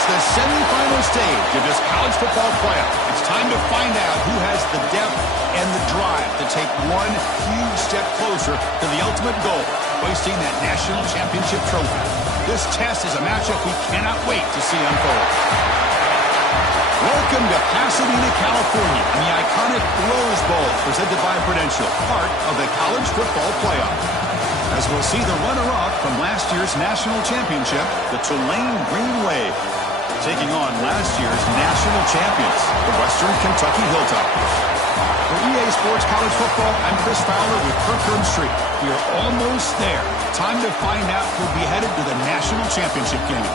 It's the semifinal stage of this college football playoff. It's time to find out who has the depth and the drive to take one huge step closer to the ultimate goal, hoisting that national championship trophy. This test is a matchup we cannot wait to see unfold. Welcome to Pasadena, California, and the iconic Rose Bowl presented by Prudential, part of the college football playoff. As we'll see the runner-up from last year's national championship, the Tulane Green Wave, taking on last year's national champions, the Western Kentucky Hilltoppers. For EA Sports College Football, I'm Chris Fowler with Kirkland Street. We are almost there. Time to find out who'll be headed to the national championship game.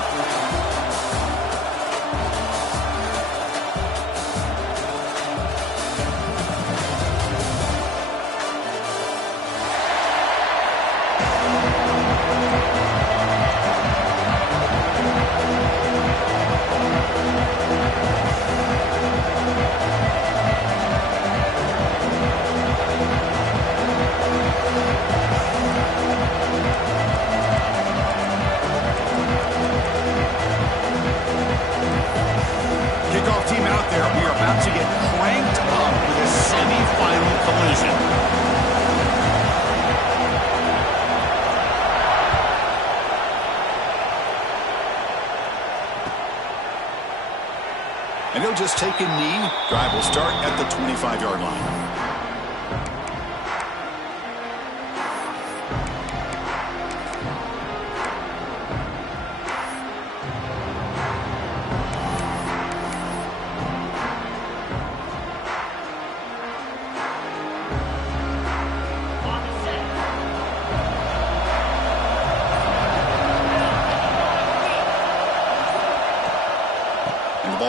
And he'll just take a knee. Drive will start at the 25-yard line.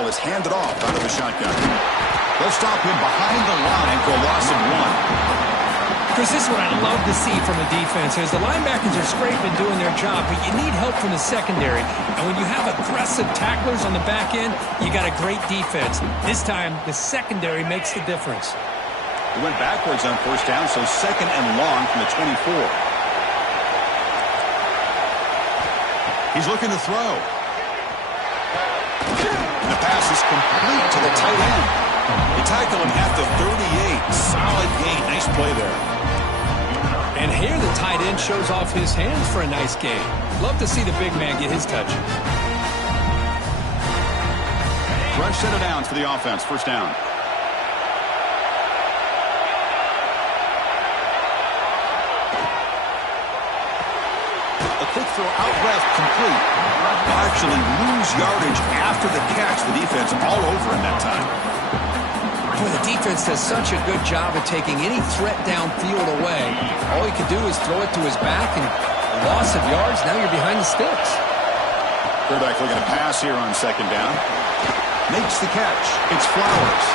Is handed off out of the shotgun. They'll stop him behind the line for a loss of 1. Chris, this is what I love to see from a defense. As the linebackers are scraping, doing their job, but you need help from the secondary. And when you have aggressive tacklers on the back end, you got a great defense. This time, the secondary makes the difference. He went backwards on first down, so second and long from the 24. He's looking to throw. The pass is complete to the tight end. They tackle him at the 38. Solid gain. Nice play there. And here the tight end shows off his hands for a nice gain. Love to see the big man get his touch. Fresh set of downs for the offense. First down. A quick throw out left, complete. They'll actually lose yardage after the catch. The defense all over him that time. Boy, the defense does such a good job of taking any threat downfield away. All he could do is throw it to his back, and a loss of yards, now you're behind the sticks. Quarterback looking to pass here on second down. Makes the catch. It's Flowers.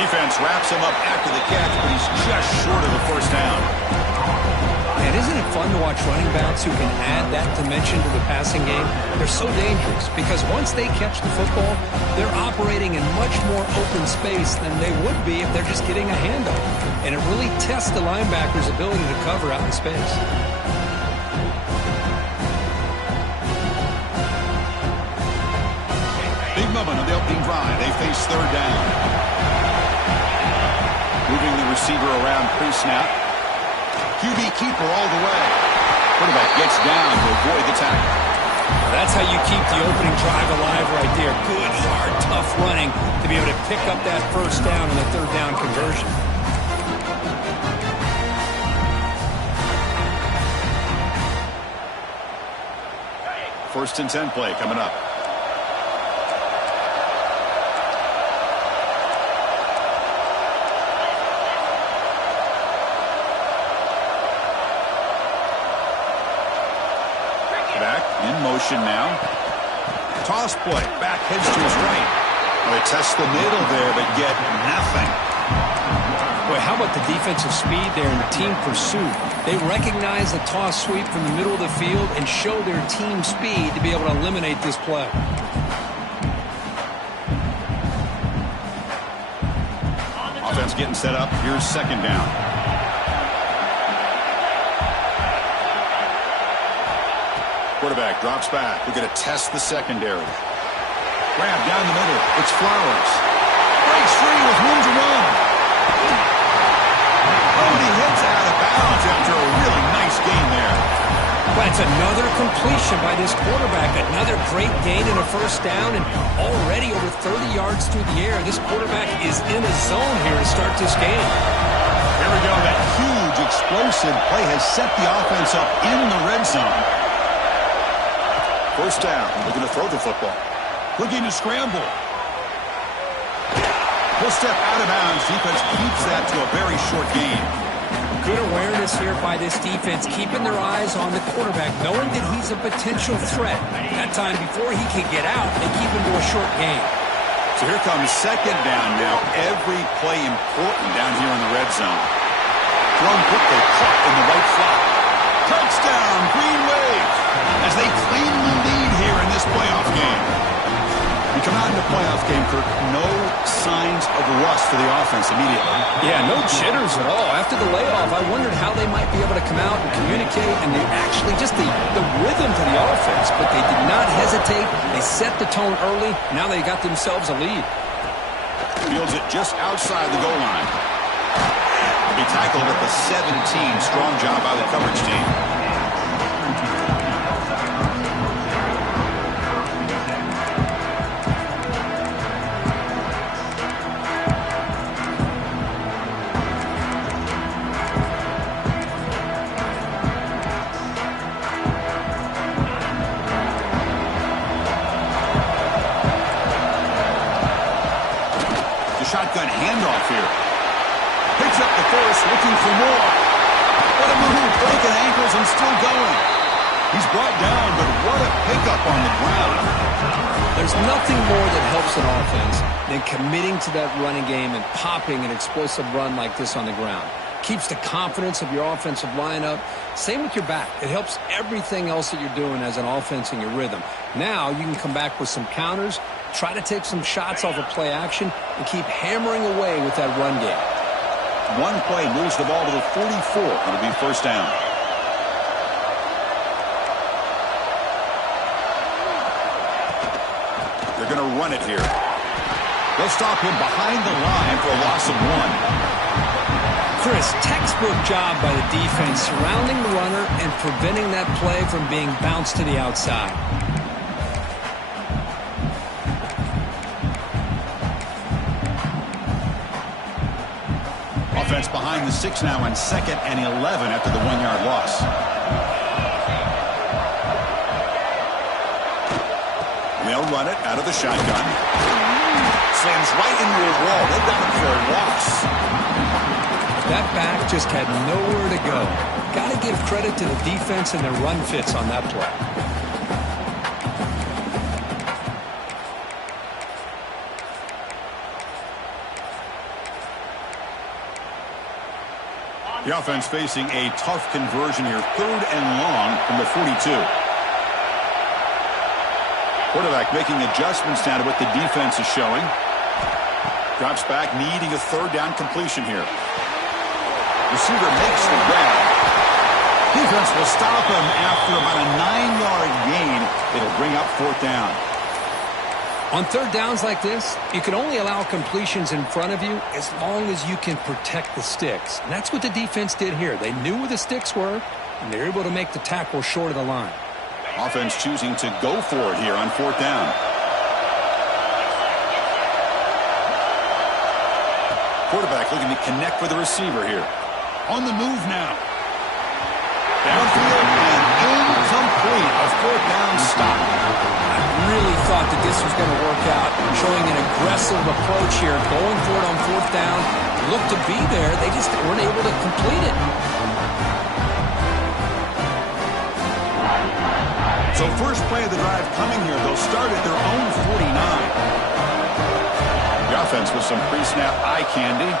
Defense wraps him up after the catch, but he's just short of the first down. And isn't it fun to watch running backs who can add that dimension to the passing game? They're so dangerous because once they catch the football, they're operating in much more open space than they would be if they're just getting a handoff. And it really tests the linebacker's ability to cover out in space. Big moment on the opening drive. They face third down. Moving the receiver around pre-snap. QB keeper all the way. Quarterback gets down to avoid the tackle. That's how you keep the opening drive alive right there. Good, hard, tough running to be able to pick up that first down and the third down conversion. First and 10 play coming up. In motion now. Toss play. Back heads to his right. Well, they test the middle there, but get nothing. Boy, how about the defensive speed there in the team pursuit? They recognize the toss sweep from the middle of the field and show their team speed to be able to eliminate this play. Offense getting set up. Here's second down. Quarterback drops back. We're going to test the secondary. Grab down the middle. It's Flowers. Breaks free with room to run. Oh, and he hits out of bounds after a really nice gain there. But it's another completion by this quarterback. Another great gain and a first down, and already over 30 yards through the air. This quarterback is in a zone here to start this game. Here we go. That huge explosive play has set the offense up in the red zone. First down. We're going to throw the football. Looking to scramble. He'll step out of bounds. Defense keeps that to a very short gain. Good awareness here by this defense, keeping their eyes on the quarterback, knowing that he's a potential threat. That time before he can get out, they keep him to a short gain. So here comes second down now. Every play important down here in the red zone. Thrown quickly, caught in the right slot. Touchdown, Green Wave, as they claim the lead here in this playoff game. We come out in the playoff game, Kirk, no signs of rust for the offense immediately. Yeah, no jitters at all. After the layoff, I wondered how they might be able to come out and communicate, and they actually just the rhythm to the offense, but they did not hesitate. They set the tone early. Now they got themselves a lead. Fields it just outside the goal line. He tackled at the 17. Strong job by the coverage team. Shotgun handoff here. Picks up the force, looking for more. What a move, breaking ankles and still going. He's brought down, but what a pickup on the ground. There's nothing more that helps an offense than committing to that running game and popping an explosive run like this on the ground. Keeps the confidence of your offensive lineup. Same with your back. It helps everything else that you're doing as an offense in your rhythm. Now you can come back with some counters, try to take some shots off of play action, and keep hammering away with that run game. One play moves the ball to the 44. It'll be first down. They're going to run it here. They'll stop him behind the line for a loss of 1. Chris, textbook job by the defense surrounding the runner and preventing that play from being bounced to the outside. Offense behind the 6 now on 2nd and 11 after the 1-yard loss. They'll run it out of the shotgun. Slams right into a wall. They got him for a loss. That back just had nowhere to go. Got to give credit to the defense and their run fits on that play. The offense facing a tough conversion here. 3rd and long from the 42. Quarterback making adjustments now to what the defense is showing. Drops back, needing a 3rd down completion here. Receiver makes the grab. Defense will stop him after about a 9-yard gain. It'll bring up 4th down. On 3rd downs like this, you can only allow completions in front of you as long as you can protect the sticks. And that's what the defense did here. They knew where the sticks were, and they were able to make the tackle short of the line. Offense choosing to go for it here on 4th down. Quarterback looking to connect with the receiver here. On the move now. Downfield and incomplete. A 4th down stop. I really thought that this was going to work out. Showing an aggressive approach here. Going for it on 4th down. Looked to be there. They just weren't able to complete it. So first play of the drive coming here. They'll start at their own 49. The offense with some pre-snap eye candy.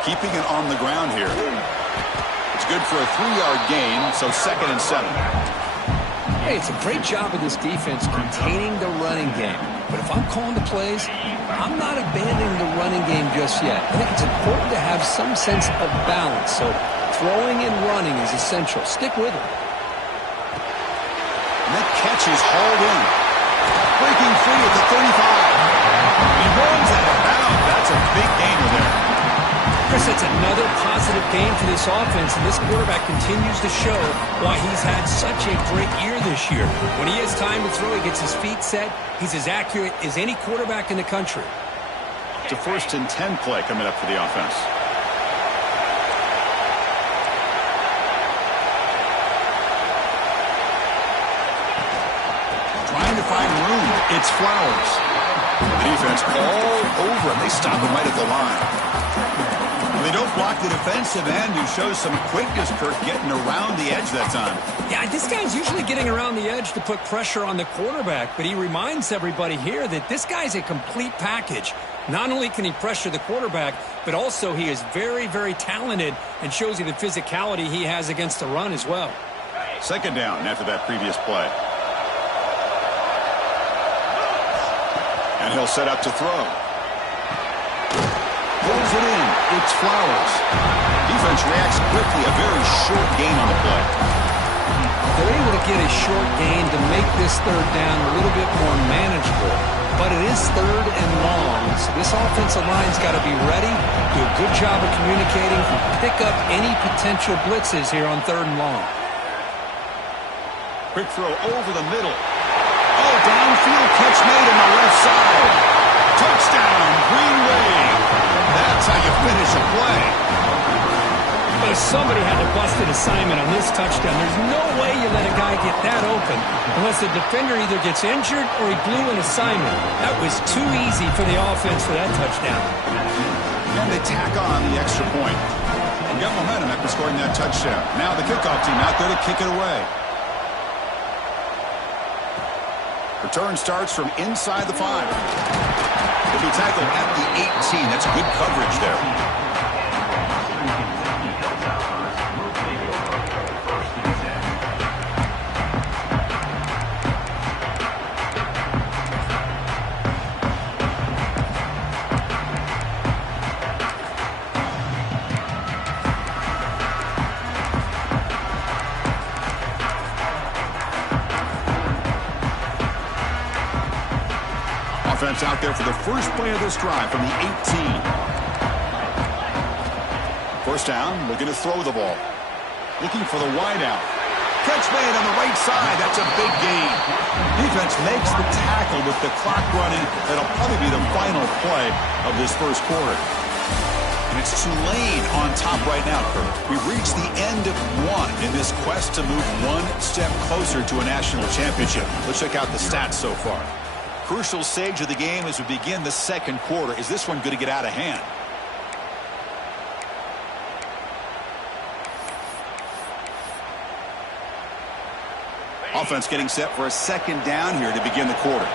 Keeping it on the ground here. It's good for a 3-yard gain, so 2nd and 7. Hey, it's a great job of this defense containing the running game. But if I'm calling the plays, I'm not abandoning the running game just yet. I think it's important to have some sense of balance. So throwing and running is essential. Stick with it. And that catch is hauled in. Breaking free at the 35. He runs out of bounds. That's a big gainer there. Chris, it's another positive game for this offense, and this quarterback continues to show why he's had such a great year this year. When he has time to throw, he gets his feet set. He's as accurate as any quarterback in the country. It's a 1st and 10 play coming up for the offense. Trying to find room. It's Flowers. The defense all over him. They stop him right at the line. They don't block the defensive end, who shows some quickness, Kirk, getting around the edge that time. Yeah, this guy's usually getting around the edge to put pressure on the quarterback, but he reminds everybody here that this guy's a complete package. Not only can he pressure the quarterback, but also he is very, very talented and shows you the physicality he has against the run as well. 2nd down after that previous play. And he'll set up to throw. Pulls it in. It's Flowers. Defense reacts quickly. A very short gain on the play. They're able to get a short gain to make this 3rd down a little bit more manageable. But it is 3rd and long, so this offensive line's got to be ready, do a good job of communicating, and pick up any potential blitzes here on 3rd and long. Quick throw over the middle. Oh, downfield catch made on the left side. Touchdown, Green Wave. That's how you finish a play. But somebody had to bust an assignment on this touchdown. There's no way you let a guy get that open unless the defender either gets injured or he blew an assignment. That was too easy for the offense for that touchdown. And they tack on the extra point. And got momentum after scoring that touchdown. Now the kickoff team out there to kick it away. Return starts from inside the 5. He'll be tackled at the 18. That's good coverage there. Offense out there for the first play of this drive from the 18. 1st down, looking to throw the ball. Looking for the wideout. Catch made on the right side. That's a big gain. Defense makes the tackle with the clock running. That'll probably be the final play of this 1st quarter. And it's Tulane on top right now, Kurt. We've reached the end of 1 in this quest to move 1 step closer to a national championship. Let's check out the stats so far. Crucial stage of the game as we begin the 2nd quarter. Is this one going to get out of hand? Offense getting set for a 2nd down here to begin the quarter.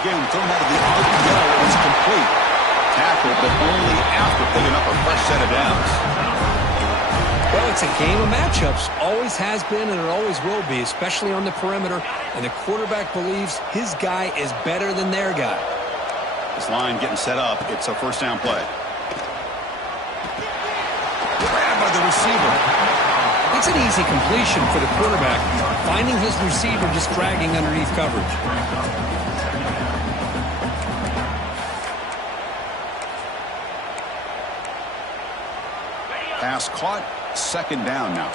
Again, thrown out of the RPO. It's complete. Tackle, but only after picking up a fresh set of downs. Well, it's a game of matchups. Always has been and it always will be, especially on the perimeter. And the quarterback believes his guy is better than their guy. This line getting set up. It's a 1st down play. Grabbed by the receiver. It's an easy completion for the quarterback, finding his receiver just dragging underneath coverage. Pass caught. 2nd down now.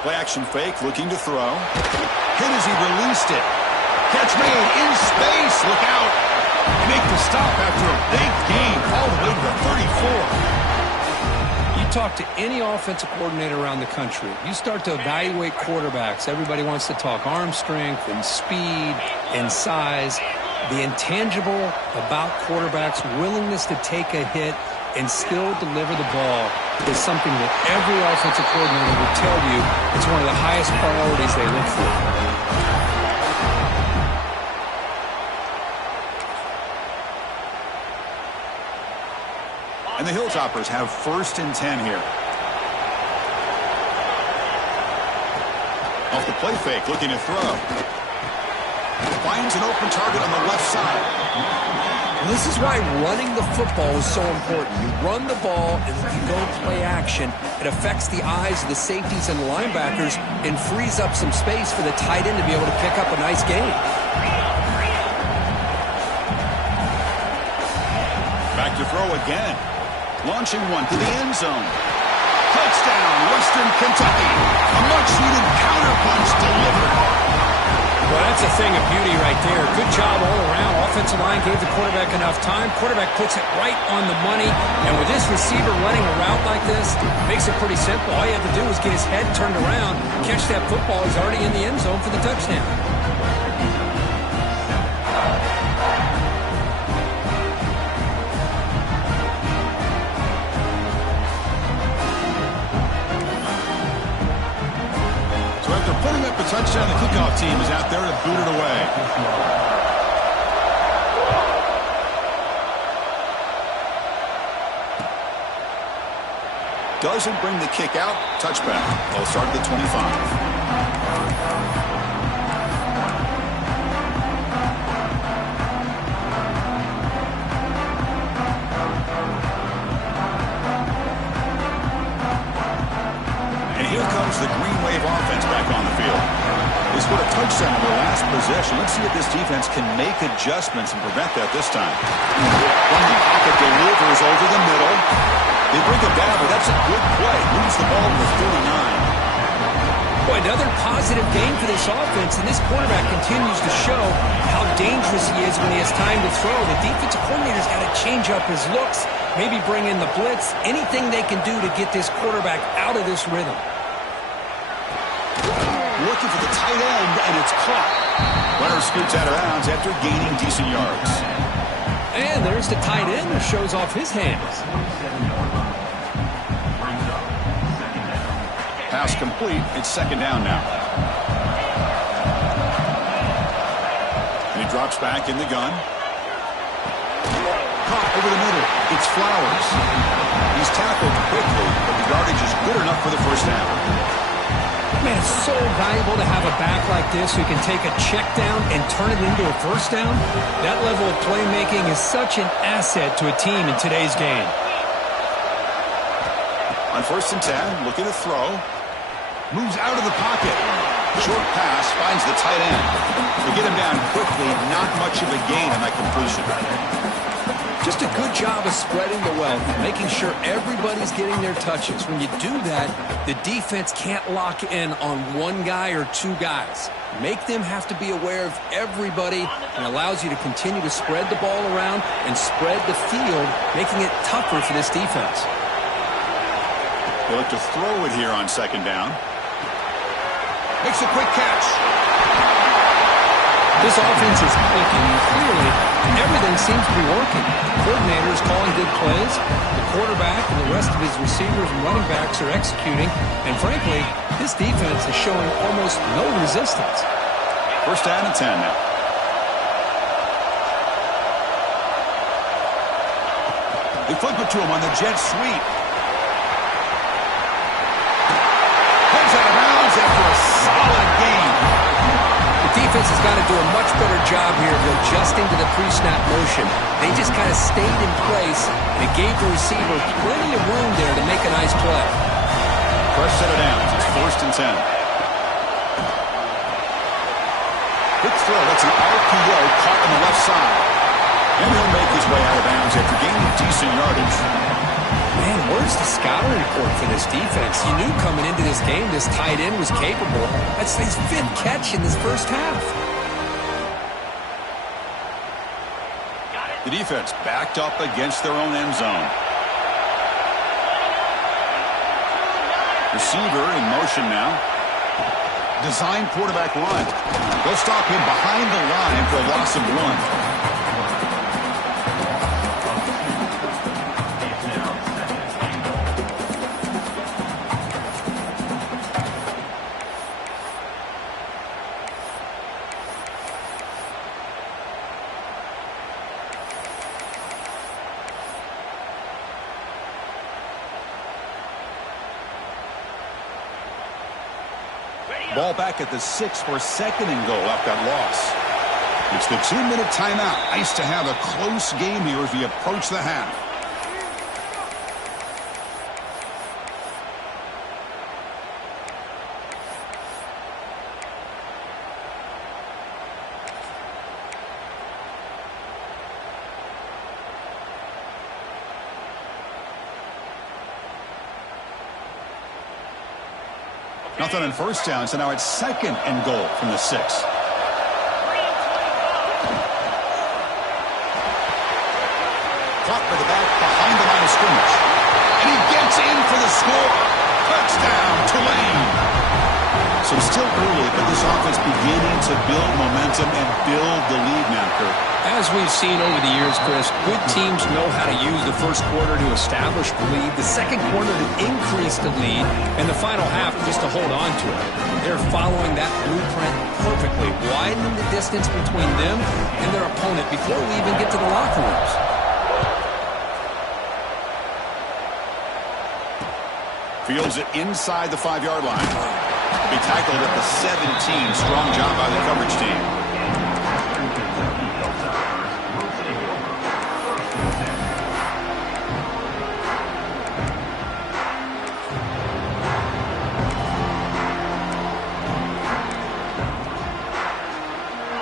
Play action fake, looking to throw. Hit as he released it. Catch made in space. Look out. Make the stop after a big gain all the way to the 34. You talk to any offensive coordinator around the country, you start to evaluate quarterbacks. Everybody wants to talk arm strength and speed and size. The intangible about quarterbacks' willingness to take a hit and still deliver the ball is something that every offensive coordinator will tell you it's one of the highest priorities they look for. And the Hilltoppers have 1st and 10 here. Off the play fake, looking to throw. Finds an open target on the left side. This is why running the football is so important. You run the ball, and if you don't play action, it affects the eyes of the safeties and the linebackers and frees up some space for the tight end to be able to pick up a nice gain. Back to throw again. Launching one to the end zone. Touchdown, Western Kentucky. A much-needed counterpunch delivered. Well, that's a thing of beauty right there. Good job all around. Offensive line gave the quarterback enough time. Quarterback puts it right on the money. And with this receiver running a route like this, makes it pretty simple. All you have to do is get his head turned around, catch that football. He's already in the end zone for the touchdown. Putting up a touchdown, the kickoff team is out there to boot it away. Doesn't bring the kick out. Touchback. They'll start at the 25. The Green Wave offense back on the field. They scored a touchdown in their last possession. Let's see if this defense can make adjustments and prevent that this time. From the pocket, delivers over the middle. They bring it down, but that's a good play. Moves the ball to the 39. Boy, another positive game for this offense, and this quarterback continues to show how dangerous he is when he has time to throw. The defensive coordinator's got to change up his looks, maybe bring in the blitz, anything they can do to get this quarterback out of this rhythm. Looking for the tight end, and it's caught. Runner scoots out of bounds after gaining decent yards. And there's the tight end who shows off his hands. Pass complete. It's second down now. He drops back in the gun. Caught over the middle. It's Flowers. He's tackled quickly, but the yardage is good enough for the first down. Man, it's so valuable to have a back like this who can take a check down and turn it into a first down. That level of playmaking is such an asset to a team in today's game. On 1st and 10, looking to throw. Moves out of the pocket. Short pass, finds the tight end. They get him down quickly, not much of a gain on that completion. Just a good job of spreading the wealth, making sure everybody's getting their touches. When you do that, the defense can't lock in on one guy or two guys. Make them have to be aware of everybody, and allows you to continue to spread the ball around and spread the field, making it tougher for this defense. They look to throw it here on second down. Makes a quick catch. This offense is clicking. Clearly, everything seems to be working. The coordinator is calling good plays. The quarterback and the rest of his receivers and running backs are executing. And frankly, this defense is showing almost no resistance. First down and 10 now. They flip it to him on the jet sweep. Heads out of bounds after a solid game. Defense has got to do a much better job here of adjusting to the pre-snap motion. They just kind of stayed in place, and it gave the receiver plenty of room there to make a nice play. Fresh set of downs. It's 1st and 10. Quick throw. That's an RPO caught on the left side. And he'll make his way out of bounds after gaining decent yardage. Man, where's the scouting report for this defense? You knew coming into this game this tight end was capable. That's his 5th catch in this first half. The defense backed up against their own end zone. Receiver in motion now. Design quarterback run. They'll stop him behind the line for a loss of 1. Ball back at the 6 for 2nd and goal after that loss. It's the 2-minute timeout. Nice to have a close game here as we approach the half. Nothing on first down, so now it's 2nd and goal from the 6. Caught by the back behind the line of scrimmage. And he gets in for the score. Touchdown, Tulane. So still early, but this offense beginning to build momentum and build the lead now, Kurt. As we've seen over the years, Chris, good teams know how to use the first quarter to establish the lead, the second quarter to increase the lead, and the final half just to hold on to it. They're following that blueprint perfectly, widening the distance between them and their opponent before we even get to the locker rooms. Fields it inside the 5-yard line. Be tackled at the 17. Strong job by the coverage team.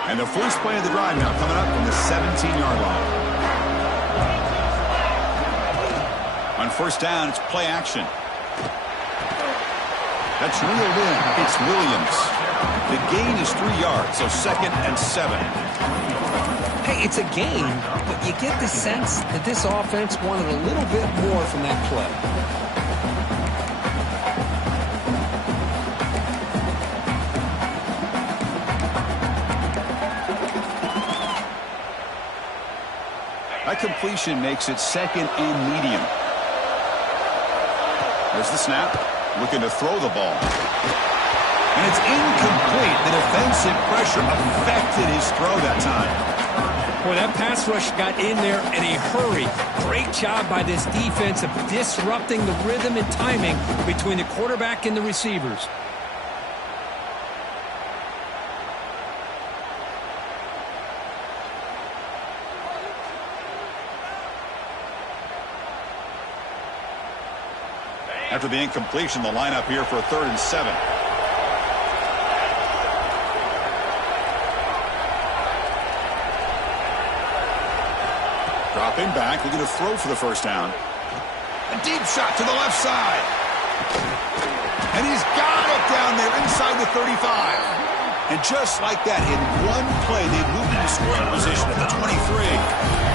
And the first play of the drive now coming up from the 17-yard line. On first down, it's play action. That's reeled in. It's Williams. The gain is 3 yards, so 2nd and 7. Hey, it's a gain, but you get the sense that this offense wanted a little bit more from that play. That completion makes it 2nd and medium. There's the snap. Looking to throw the ball. And it's incomplete. The defensive pressure affected his throw that time. Boy, that pass rush got in there in a hurry. Great job by this defense of disrupting the rhythm and timing between the quarterback and the receivers. After the incompletion, the lineup here for a 3rd and 7. Dropping back, looking to throw for the first down. A deep shot to the left side. And he's got it down there inside the 35. And just like that, in one play, they moved into scoring position at the 23.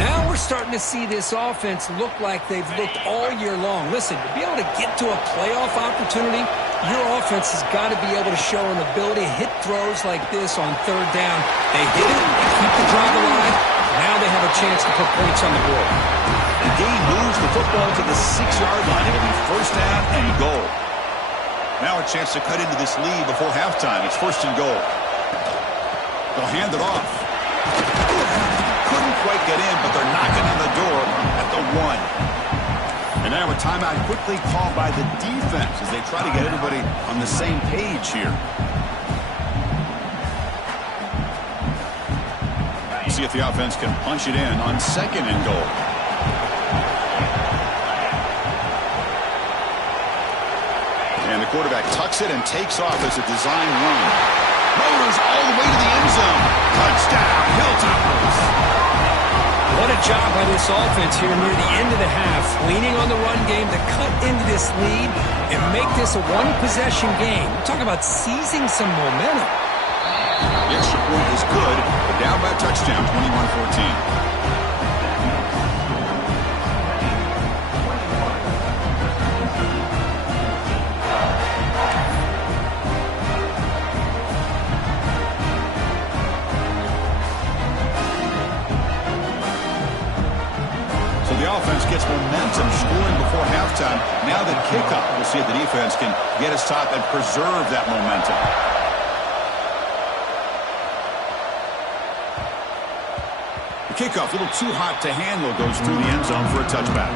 Now we're starting to see this offense look like they've looked all year long. Listen, to be able to get to a playoff opportunity, your offense has got to be able to show an ability to hit throws like this on 3rd down. They hit it, they keep the drive alive. Now they have a chance to put points on the board. The game moves the football to the 6-yard line. It'll be first down and goal. Now a chance to cut into this lead before halftime. It's 1st and goal. They'll hand it off. Couldn't quite get in, but they're knocking on the door at the 1. And now a timeout quickly called by the defense as they try to get everybody on the same page here. See if the offense can punch it in on 2nd and goal. And the quarterback tucks it and takes off as a design run. Motors all the way to the end zone. Touchdown, Hilltoppers. What a job by this offense here near the end of the half, leaning on the run game to cut into this lead and make this a one-possession game. We're talking about seizing some momentum. The extra point is good, but down by a touchdown, 21-14. Offense gets momentum scoring before halftime. Now the kickoff. We'll see if the defense can get us top and preserve that momentum. The kickoff, a little too hot to handle, goes through the end zone for a touchback.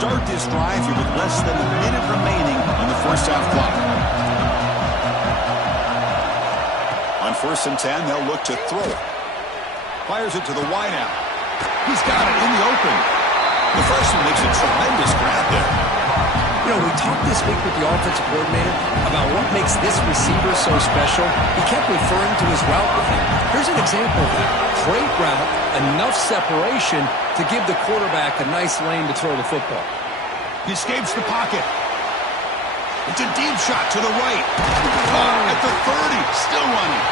start this drive here with less than a minute remaining on the first half clock. On 1st and 10, they'll look to throw it. Fires it to the wideout. He's got it in the open. The freshman makes a tremendous grab there. You know, we talked this week with the offensive coordinator about what makes this receiver so special. He kept referring to his route with him. Here's an example of that. Great route, enough separation to give the quarterback a nice lane to throw the football. He escapes the pocket. It's a deep shot to the right. Caught at the 30, still running.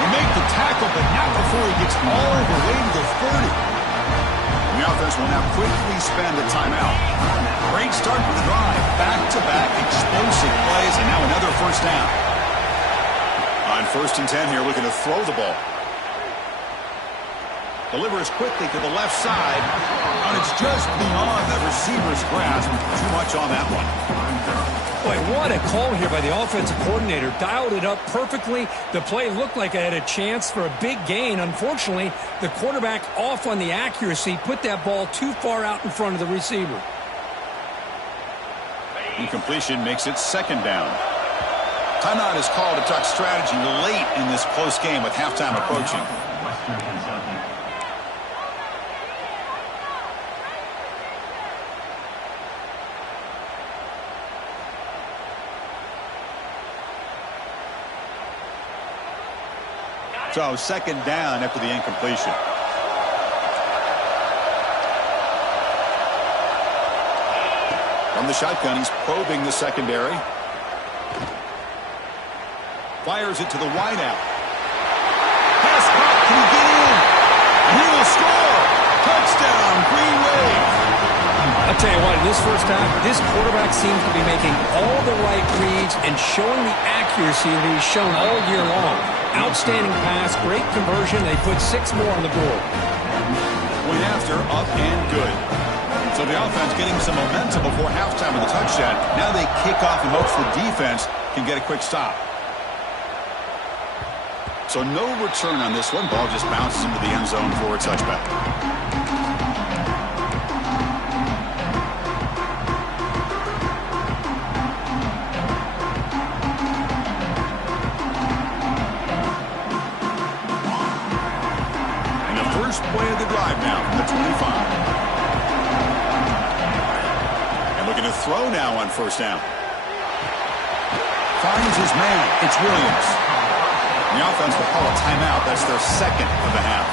You make the tackle, but not before he gets all the way to the 30. The offense will now quickly spend a timeout. Great start for the drive. Back-to-back explosive plays, and now another first down. On 1st and 10 here, looking to throw the ball. Delivers quickly to the left side, and it's just beyond the receiver's grasp. Too much on that one. Boy, what a call here by the offensive coordinator. Dialed it up perfectly. The play looked like it had a chance for a big gain. Unfortunately, the quarterback off on the accuracy, put that ball too far out in front of the receiver. Incompletion makes it 2nd down. Timeout is called to touch strategy late in this close game with halftime approaching. So 2nd down after the incompletion. From the shotgun, he's probing the secondary. Fires it to the wideout. Pass caught. Can he get in? And he will score. Touchdown, Green Wave. I'll tell you what, in this first half, this quarterback seems to be making all the right reads and showing the accuracy that he's shown all year long. Outstanding pass, great conversion. They put 6 more on the board. Point after, up and good. So the offense getting some momentum before halftime with a touchdown. Now they kick off in hopes the defense can get a quick stop. So no return on this one. Ball just bounces into the end zone for a touchback. Play of the drive now from the 25. And looking to throw now on 1st down. Finds his man. It's Williams. The offense will call a timeout. That's their 2nd of the half.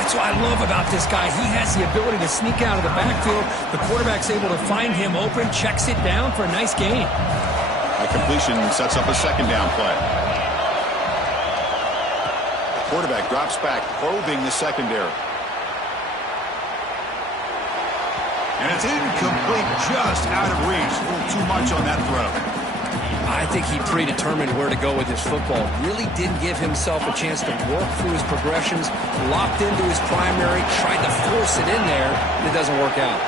That's what I love about this guy. He has the ability to sneak out of the backfield. The quarterback's able to find him open, checks it down for a nice gain. A completion sets up a 2nd down play. Quarterback drops back, probing the secondary. And it's incomplete, just out of reach. A little too much on that throw. I think he predetermined where to go with his football. Really didn't give himself a chance to work through his progressions. Locked into his primary, tried to force it in there, and it doesn't work out.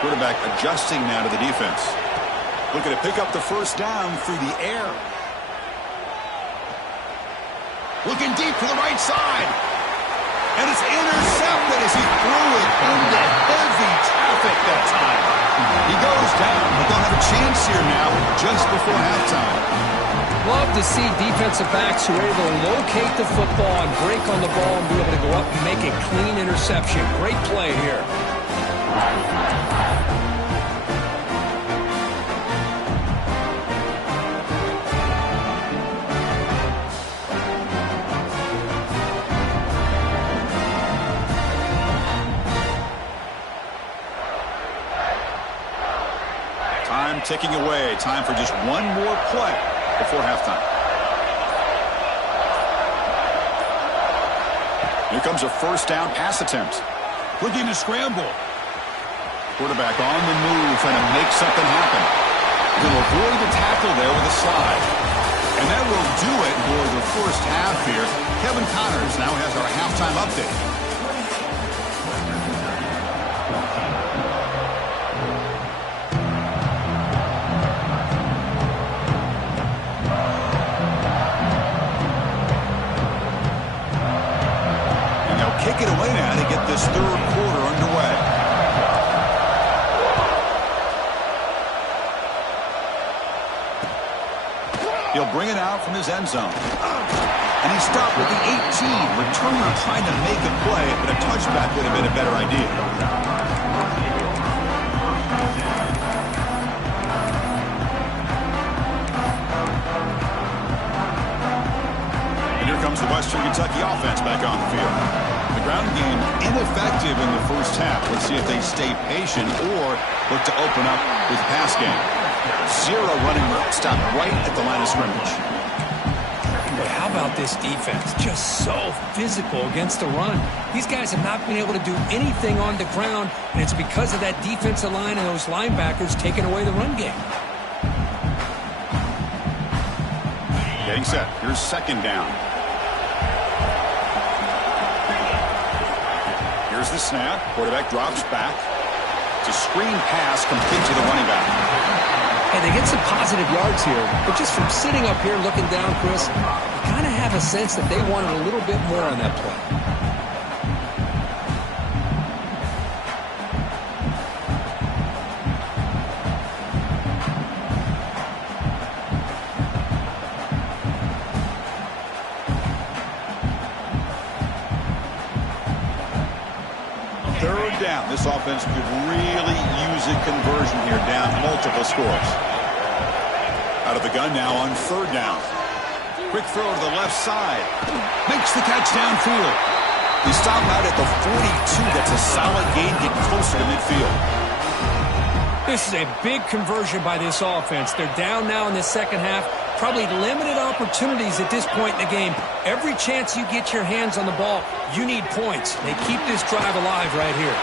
Quarterback adjusting now to the defense. Looking to pick up the first down through the air. Looking deep to the right side. And it's intercepted as he threw it into heavy traffic that time. He goes down, but they'll have a chance here now just before halftime. Love to see defensive backs who are able to locate the football and break on the ball and be able to go up and make a clean interception. Great play here. Time ticking away. Time for just one more play before halftime. Here comes a first down pass attempt. Looking to scramble. Quarterback on the move, trying to make something happen. Going to avoid the tackle there with a slide. And that will do it for the first half here. Kevin Connors now has our halftime update. get this third quarter underway. He'll bring it out from his end zone. And he stopped at the 18. Returner trying to make a play, but a touchback would have been a better idea. And here comes the Western Kentucky offense back on the field. The ground game ineffective in the first half. Let's see if they stay patient or look to open up with the pass game. Zero running stop right at the line of scrimmage. But how about this defense? Just so physical against the run. These guys have not been able to do anything on the ground, and it's because of that defensive line and those linebackers taking away the run game. Getting set. Here's second down. Here's the snap. Quarterback drops back. It's a screen pass complete to the running back. And they get some positive yards here, but just from sitting up here looking down, Chris, you kind of have a sense that they wanted a little bit more on that play. Third down. This offense could really use a conversion here, down multiple scores. Out of the gun now on third down. Quick throw to the left side. Makes the catch downfield. He stopped out at the 42. That's a solid gain. Get closer to midfield. This is a big conversion by this offense. They're down now in the second half. Probably limited opportunities at this point in the game. Every chance you get your hands on the ball, you need points. They keep this drive alive right here.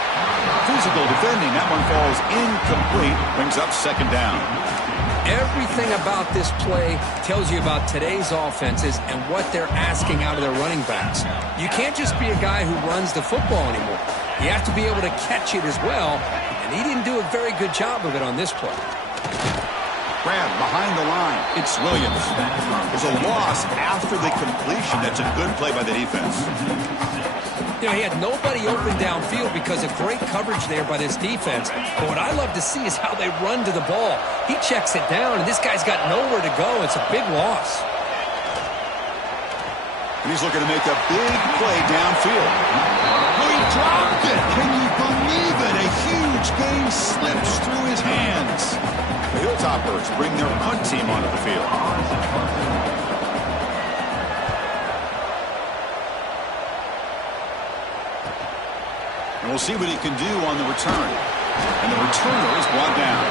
Physical defending. That one falls incomplete. Brings up second down. Everything about this play tells you about today's offenses and what they're asking out of their running backs. You can't just be a guy who runs the football anymore. You have to be able to catch it as well, and he didn't do a very good job of it on this play. Grab behind the line. It's Williams. There's a loss after the completion. That's a good play by the defense. You know, he had nobody open downfield because of great coverage there by this defense. But what I love to see is how they run to the ball. He checks it down, and this guy's got nowhere to go. It's a big loss. And he's looking to make a big play downfield. Oh, he dropped it. Can you believe it? A huge gain slips through his hands. The Hilltoppers bring their punt team onto the field. And we'll see what he can do on the return. And the returner is brought down.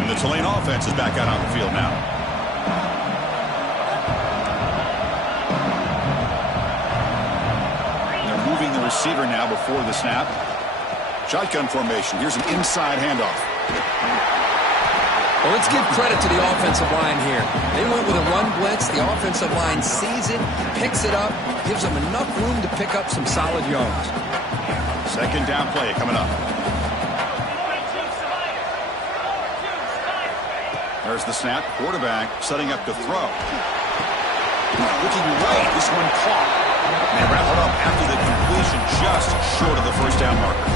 And the Tulane offense is back out on the field now. Moving the receiver now before the snap. Shotgun formation. Here's an inside handoff. Well, let's give credit to the offensive line here. They went with a run blitz. The offensive line sees it, picks it up, gives them enough room to pick up some solid yards. Second down play coming up. There's the snap. Quarterback setting up to throw. Looking right. This one caught. And they wrap it up after the completion, just short of the first down marker.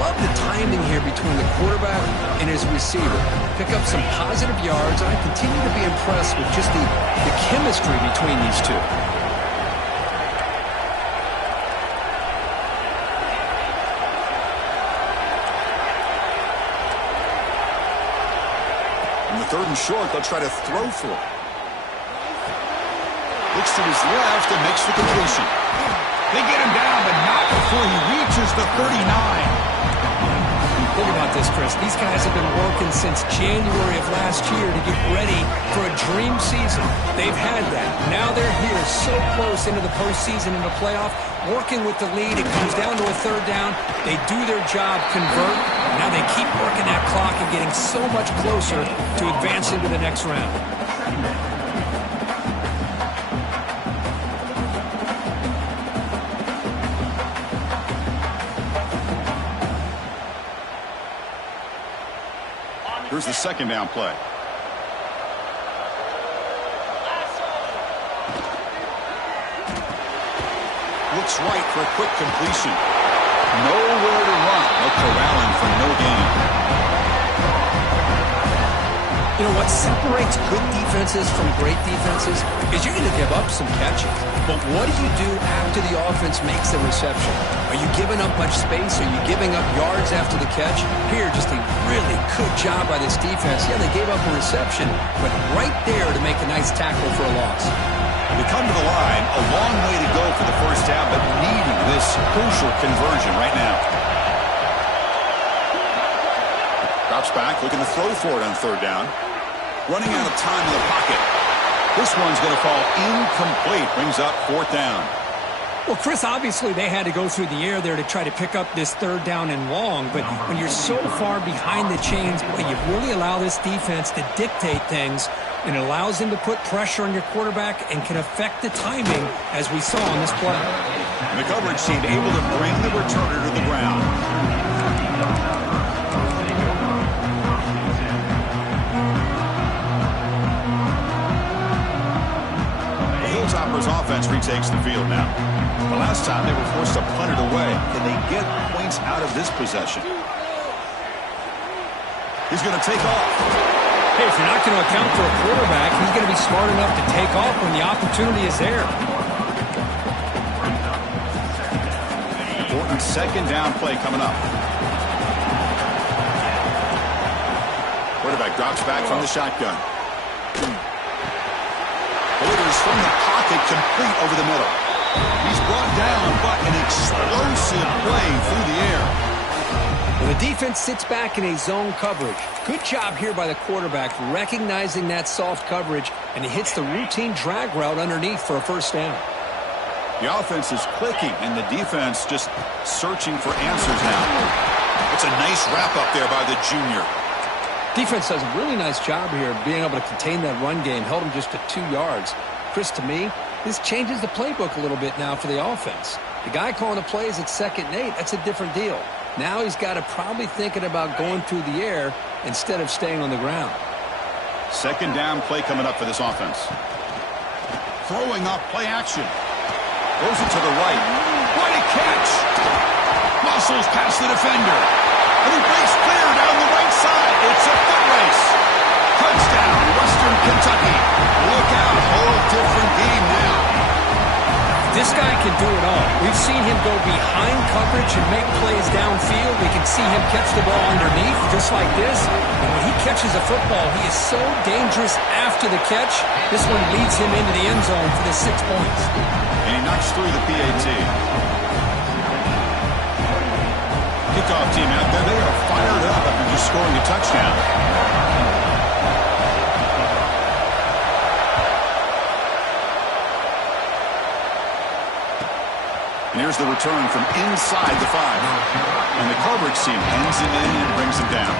Love the timing here between the quarterback and his receiver. Pick up some positive yards, and I continue to be impressed with just the chemistry between these two. On the third and short, they'll try to throw for it. Looks to his left and makes the completion. They get him down, but not before he reaches the 39. Think about this, Chris. These guys have been working since January of last year to get ready for a dream season. They've had that. Now they're here so close into the postseason and the playoff, working with the lead. It comes down to a third down. They do their job, convert. Now they keep working that clock and getting so much closer to advancing to the next round. Here's the second down play. Looks right for a quick completion. Nowhere to run. No corralling for no gain. You know what separates good defenses from great defenses is you're going to give up some catches. But what do you do after the offense makes the reception? Are you giving up much space? Are you giving up yards after the catch? Here, just a really good job by this defense. Yeah, they gave up a reception, but right there to make a nice tackle for a loss. They come to the line, a long way to go for the first down, but needing this crucial conversion right now. Drops back, looking to throw for it on third down. Running out of time in the pocket. This one's going to fall incomplete. Brings up fourth down. Well, Chris, obviously they had to go through the air there to try to pick up this third down and long, but when you're so far behind the chains, boy, you really allow this defense to dictate things, and it allows them to put pressure on your quarterback and can affect the timing, as we saw on this play. And the coverage team able to bring the returner to the ground. Hilltoppers offense retakes the field now. The last time they were forced to punt it away. Can they get points out of this possession? He's going to take off. Hey, if you're not going to account for a quarterback, he's going to be smart enough to take off when the opportunity is there. Important second down play coming up. Quarterback drops back from the shotgun. Delivers from the pocket, complete over the middle. He's brought down, but an explosive play through the air. Well, the defense sits back in a zone coverage. Good job here by the quarterback recognizing that soft coverage, and he hits the routine drag route underneath for a first down. The offense is clicking, and the defense just searching for answers now. It's a nice wrap-up there by the junior. Defense does a really nice job here being able to contain that run game, held him just to 2 yards. Chris, to me, this changes the playbook a little bit now for the offense. The guy calling the plays at 2nd and 8, that's a different deal. Now he's got to probably thinking about going through the air instead of staying on the ground. Second down play coming up for this offense. Throwing up play action. Goes it to the right. What a catch! Muscles past the defender. And he breaks clear down the right side. It's a foot race. Touchdown, Western Kentucky. Look out, whole different game now. This guy can do it all. We've seen him go behind coverage and make plays downfield. We can see him catch the ball underneath, just like this. And when he catches a football, he is so dangerous after the catch. This one leads him into the end zone for the 6 points. And he knocks through the PAT. Kickoff team out there, they are fired up after just scoring a touchdown. And here's the return from inside the 5. And the coverage team ends him in and brings him down.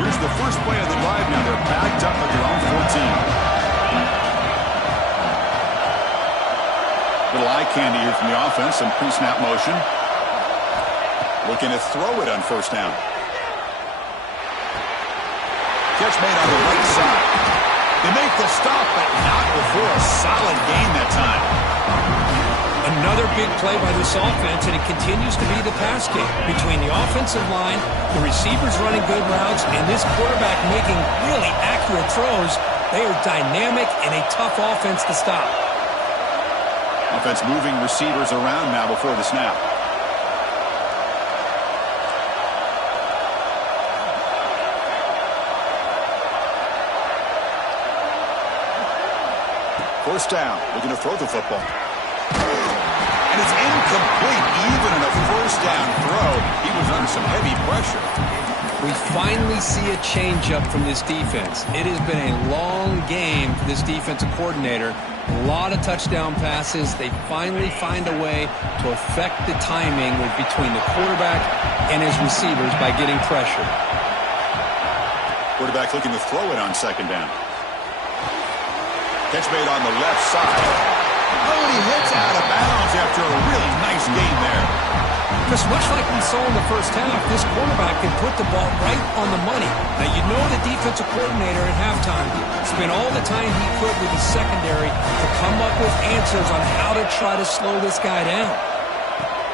Here's the first play of the drive now. They're backed up at their own 14. Little eye candy here from the offense, some pre-snap motion. Looking to throw it on first down. Catch made on the right side. They make the stop, but not before a solid gain that time. Another big play by this offense, and it continues to be the pass game. Between the offensive line, the receivers running good routes, and this quarterback making really accurate throws, they are dynamic and a tough offense to stop. Offense moving receivers around now before the snap. First down, looking to throw the football. And it's incomplete, even in a first down throw. He was under some heavy pressure. We finally see a changeup from this defense. It has been a long game for this defensive coordinator. A lot of touchdown passes. They finally find a way to affect the timing between the quarterback and his receivers by getting pressure. Quarterback looking to throw it on second down. Catch made on the left side. Oh, and he hits out of bounds after a really nice game there. Because much like we saw in the first half, this quarterback can put the ball right on the money. Now, you know the defensive coordinator at halftime spent all the time he could with the secondary to come up with answers on how to try to slow this guy down.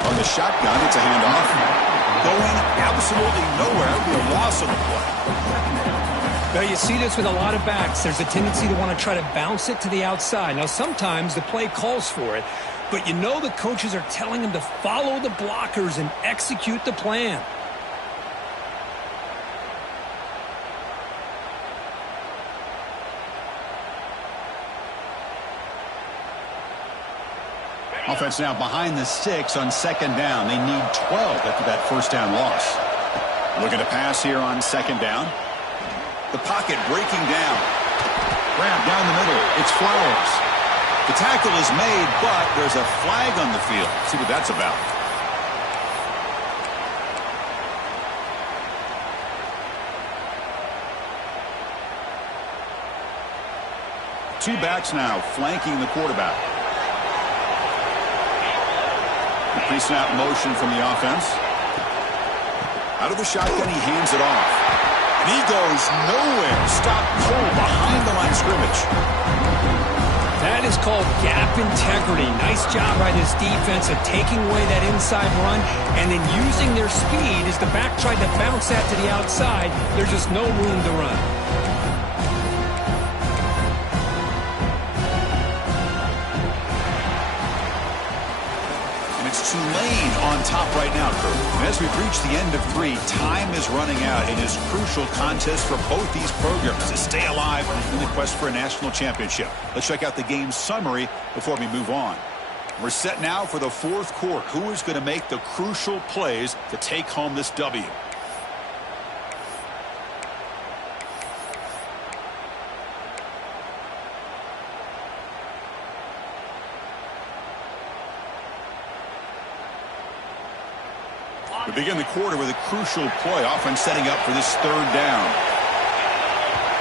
On the shotgun, it's a handoff. Going absolutely nowhere. It'll be a loss on the play. Now, you see this with a lot of backs. There's a tendency to want to try to bounce it to the outside. Now, sometimes the play calls for it, but you know the coaches are telling them to follow the blockers and execute the plan. Offense now behind the 6 on second down. They need 12 after that first down loss. Looking to pass here on second down. The pocket breaking down. Grab down the middle. It's Flowers. The tackle is made, but there's a flag on the field. See what that's about. Two backs now flanking the quarterback. The pre-snap motion from the offense. Out of the shotgun, he hands it off. And he goes nowhere. Stop cold behind the line of scrimmage. That is called gap integrity. Nice job by this defense of taking away that inside run and then using their speed as the back tried to bounce that to the outside. There's just no room to run. Tulane on top right now, Kurt. And as we've reached the end of 3, time is running out in this crucial contest for both these programs to stay alive in the quest for a national championship. Let's check out the game summary before we move on. We're set now for the fourth quarter. Who is going to make the crucial plays to take home this W? We begin the quarter with a crucial play. Offense setting up for this third down.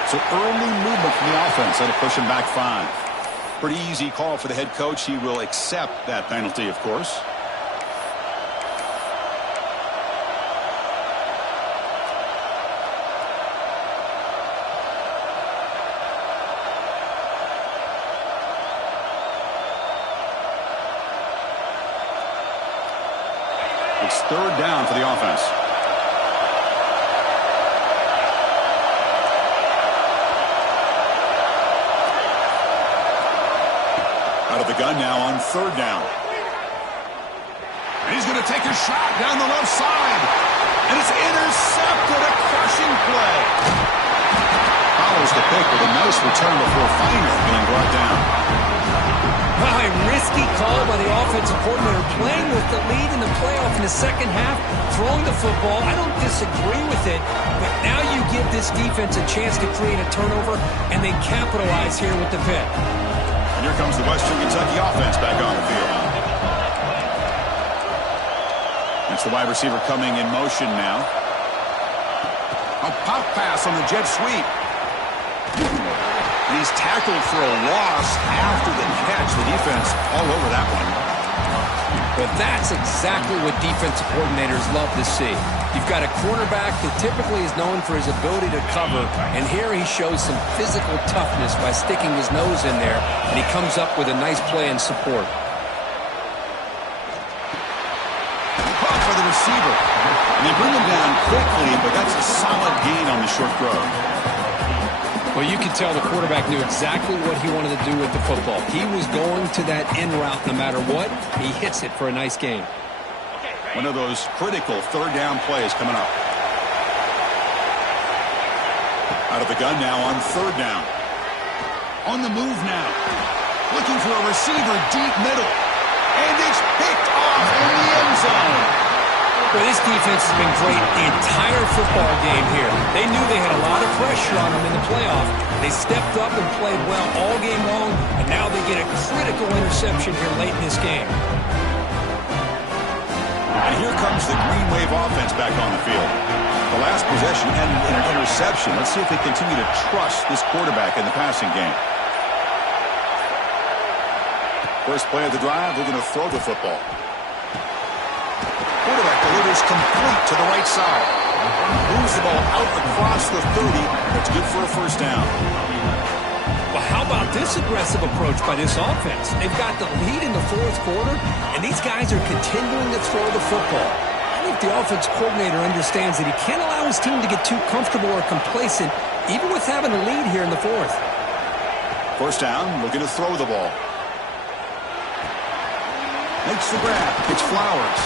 So early movement from the offense. That'll push him back 5. Pretty easy call for the head coach. He will accept that penalty, of course. It's third down for the offense. Out of the gun now on third down. And he's going to take a shot down the left side. And it's intercepted. A crushing play. Follows the pick with a nice return before finally being brought down. A risky call by the offensive coordinator, playing with the lead in the playoff in the second half, throwing the football. I don't disagree with it, but now you give this defense a chance to create a turnover, and they capitalize here with the pick. And here comes the Western Kentucky offense back on the field. That's the wide receiver coming in motion now. A pop pass on the jet sweep. And he's tackled for a loss after the catch. The defense all over that one. Well, that's exactly what defensive coordinators love to see. You've got a quarterback that typically is known for his ability to cover, and here he shows some physical toughness by sticking his nose in there, and he comes up with a nice play and support. Caught for the receiver. And they bring him down quickly, but that's a solid gain on the short throw. Well, you can tell the quarterback knew exactly what he wanted to do with the football. He was going to that in route no matter what. He hits it for a nice gain. One of those critical third down plays coming up. Out of the gun now on third down. On the move now. Looking for a receiver deep middle. And it's picked off in the end zone. Well, this defense has been great the entire football game here. They knew they had a lot of pressure on them in the playoff. They stepped up and played well all game long, and now they get a critical interception here late in this game. And here comes the Green Wave offense back on the field. The last possession ended in an interception. Let's see if they continue to trust this quarterback in the passing game. First play of the drive, they're going to throw the football. Quarterback delivers complete to the right side. Moves the ball out across the 30. That's good for a first down. Well, how about this aggressive approach by this offense? They've got the lead in the fourth quarter, and these guys are continuing to throw the football. I think the offense coordinator understands that he can't allow his team to get too comfortable or complacent, even with having a lead here in the fourth. First down, looking to throw the ball. Makes the grab. It's Flowers.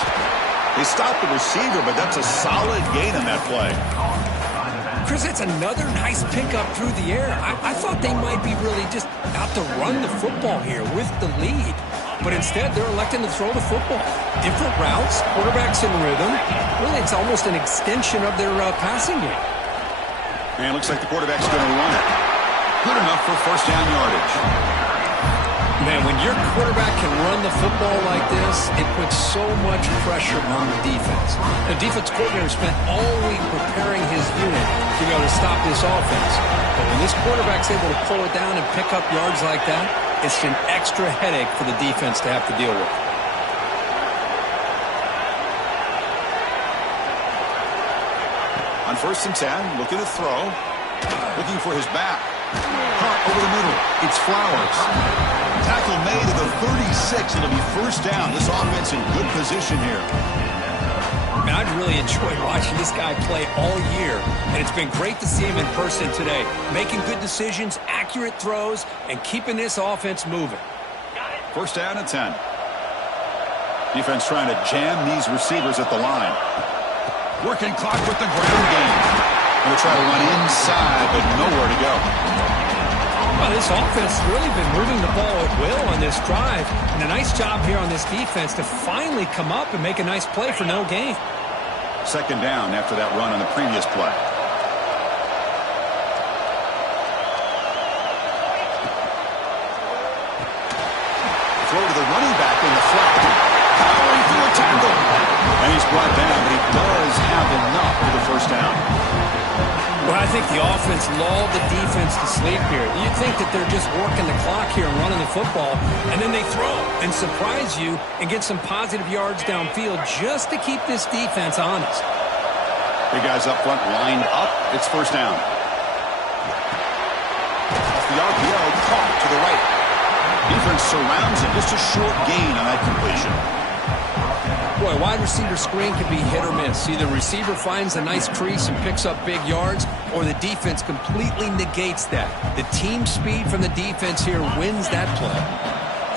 They stopped the receiver, but that's a solid gain on that play. Chris, that's another nice pickup through the air. I thought they might be really just out to run the football here with the lead. But instead, they're electing to throw the football. Different routes, quarterbacks in rhythm. Really, it's almost an extension of their passing game. And it looks like the quarterback's going to run it. Good enough for first down yardage. Man, when your quarterback can run the football like this, it puts so much pressure on the defense. The defense coordinator spent all week preparing his unit to be able to stop this offense. But when this quarterback's able to pull it down and pick up yards like that, it's an extra headache for the defense to have to deal with. On 1st and 10, looking to throw. Looking for his back. Caught over the middle. It's Flowers. Tackle made at the 36. It'll be first down. This offense in good position here. Man, I've really enjoyed watching this guy play all year, and it's been great to see him in person today. Making good decisions, accurate throws, and keeping this offense moving. First down and 10. Defense trying to jam these receivers at the line. Working clock with the ground game. Going to try to run inside, but nowhere to go. Well, this offense has really been moving the ball at will on this drive. And a nice job here on this defense to finally come up and make a nice play for no gain. Second down after that run on the previous play. Throw to the running back in the flat. Powering through a tackle. And he's brought down, but he does have enough for the first down. Well, I think the offense lulled the defense to sleep here. You'd think that they're just working the clock here and running the football, and then they throw and surprise you and get some positive yards downfield just to keep this defense honest. Big guys up front lined up. It's first down. Off the RPO, caught to the right. Defense surrounds him. Just a short gain on that completion. Boy, wide receiver screen can be hit or miss. Either receiver finds a nice crease and picks up big yards, or the defense completely negates that. The team speed from the defense here wins that play.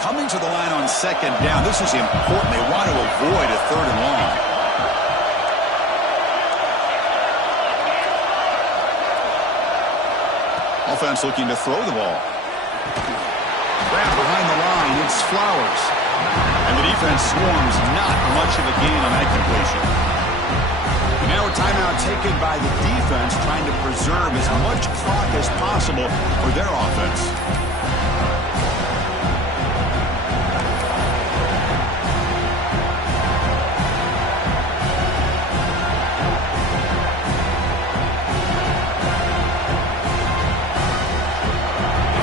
Coming to the line on second down. This is important. They want to avoid a third and long. Offense looking to throw the ball. Grab behind the line. It's Flowers. And the defense swarms, not much of a gain on that completion. Now a timeout taken by the defense, trying to preserve as much clock as possible for their offense.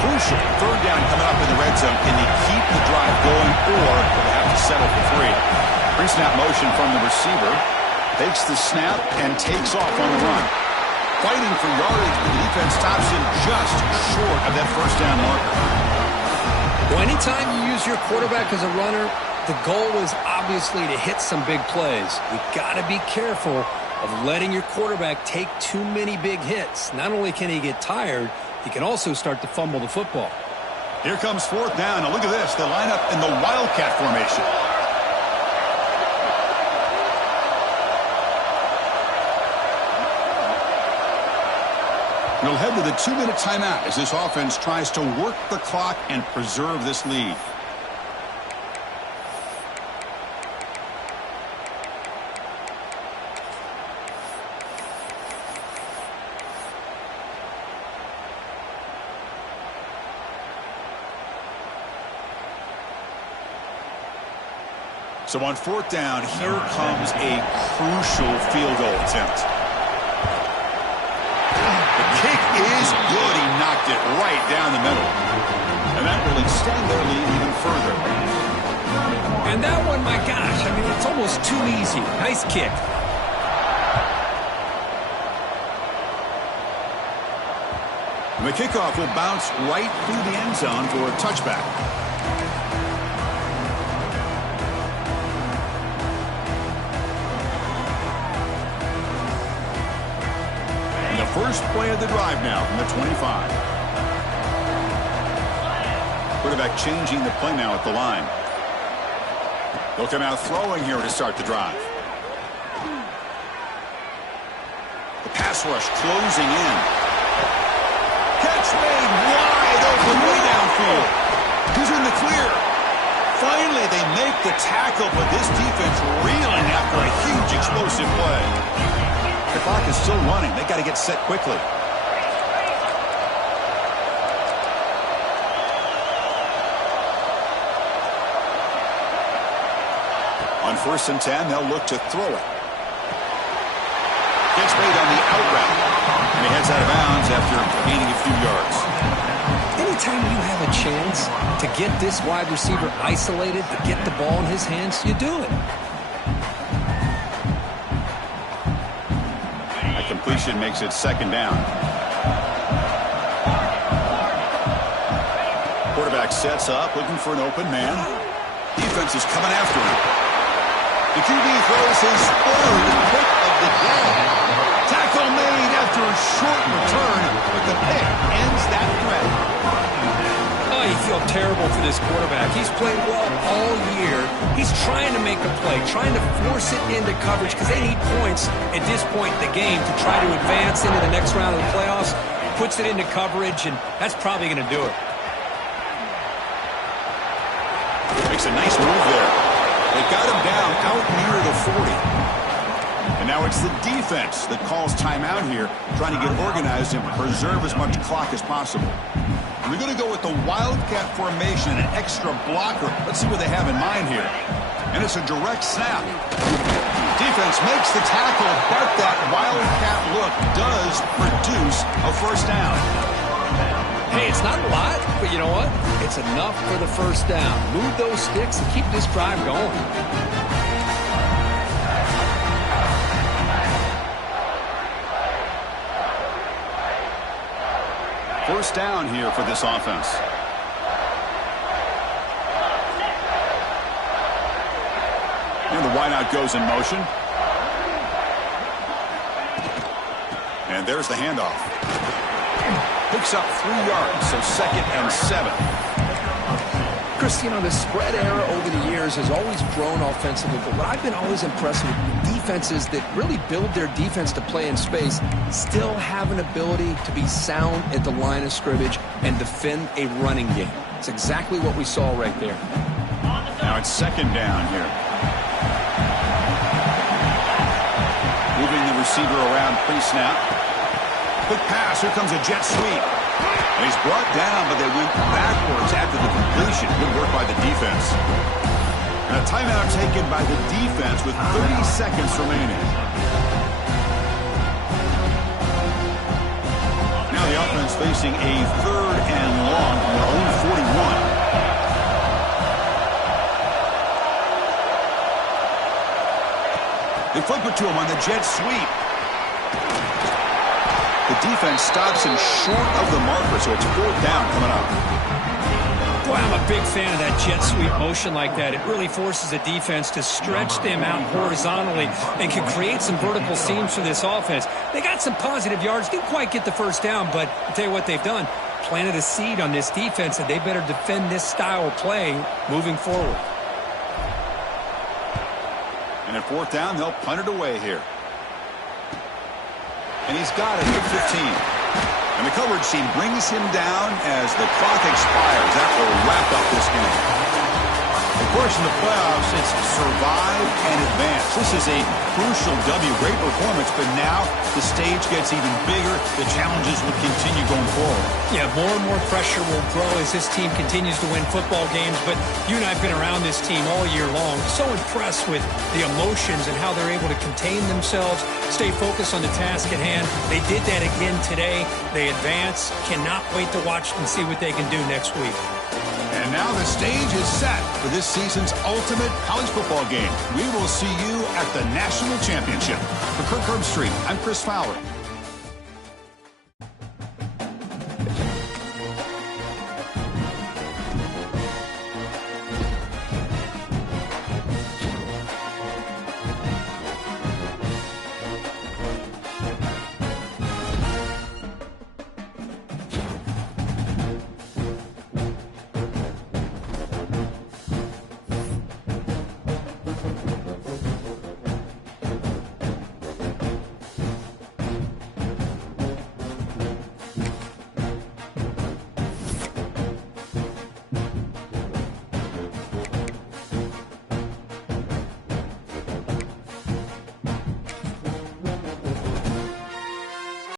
Crucial. Third down coming up in the red zone. Can they keep the drive going, or will they have to settle for 3? Pre-snap motion from the receiver. Takes the snap and takes off on the run. Fighting for yardage, but the defense stops him just short of that first down marker. Well, anytime you use your quarterback as a runner, the goal is obviously to hit some big plays. You got to be careful of letting your quarterback take too many big hits. Not only can he get tired, he can also start to fumble the football. Here comes fourth down. Now look at this. They line up in the Wildcat formation. We'll head to the 2-minute timeout as this offense tries to work the clock and preserve this lead. So on fourth down, here comes a crucial field goal attempt. The kick is good. He knocked it right down the middle. And that will extend their lead even further. And that one, my gosh, I mean, it's almost too easy. Nice kick. The kickoff will bounce right through the end zone for a touchback. And the first play of the drive now from the 25. Quarterback changing the play now at the line. They'll come out throwing here to start the drive. The pass rush closing in. Catch made wide open way downfield. He's in the clear. Finally, they make the tackle, but this defense reeling after a huge explosive play. The clock is still running. They got to get set quickly. On 1st and 10, they'll look to throw it. Gets made on the out route. And he heads out of bounds after gaining a few yards. Anytime you have a chance to get this wide receiver isolated, to get the ball in his hands, you do it. A completion makes it 2nd down. Quarterback sets up, looking for an open man. Defense is coming after him. The QB throws his 3rd pick of the day. Tackle made after a short return, but the pick ends that threat. Oh, you feel terrible for this quarterback. He's played well all year. He's trying to make a play, trying to force it into coverage because they need points at this point in the game to try to advance into the next round of the playoffs. Puts it into coverage, and that's probably going to do it. Makes a nice move there. They got him down out near the 40. And now it's the defense that calls timeout here, trying to get organized and preserve as much clock as possible. And they're going to go with the Wildcat formation and an extra blocker. Let's see what they have in mind here. And it's a direct snap. Defense makes the tackle, but that Wildcat look does produce a 1st down. Hey, it's not a lot, but you know what? It's enough for the 1st down. Move those sticks and keep this drive going. First down here for this offense. And the wideout goes in motion. And there's the handoff. Picks up 3 yards, so 2nd and 7. Chris, you know, the spread era over the years has always grown offensively, but what I've been always impressed with defenses that really build their defense to play in space still have an ability to be sound at the line of scrimmage and defend a running game. It's exactly what we saw right there. Now it's 2nd down here. Moving the receiver around pre-snap. Quick pass. Here comes a jet sweep. And he's brought down, but they went backwards after the completion. Good work by the defense. And a timeout taken by the defense with 30 seconds remaining. Now the offense facing a 3rd and long from their own 41. They flip it to him on the jet sweep. The defense stops him short of the marker, so it's 4th down coming up. Boy, I'm a big fan of that jet sweep motion like that. It really forces the defense to stretch them out horizontally and can create some vertical seams for this offense. They got some positive yards, didn't quite get the 1st down, but I'll tell you what they've done. Planted a seed on this defense, and they better defend this style of play moving forward. And at 4th down, they'll punt it away here. And he's got it at 15. And the coverage team brings him down as the clock expires. That will wrap up this game. Of course, in the playoffs, it's survive and advance. This is a crucial W. Great performance, but now the stage gets even bigger. The challenges will continue going forward. Yeah, more and more pressure will grow as this team continues to win football games. But you and I have been around this team all year long. So impressed with the emotions and how they're able to contain themselves, stay focused on the task at hand. They did that again today. They advance. Cannot wait to watch and see what they can do next week. And now the stage is set for this season's ultimate college football game. We will see you at the National Championship. For Kirk Herbstreit, I'm Chris Fowler.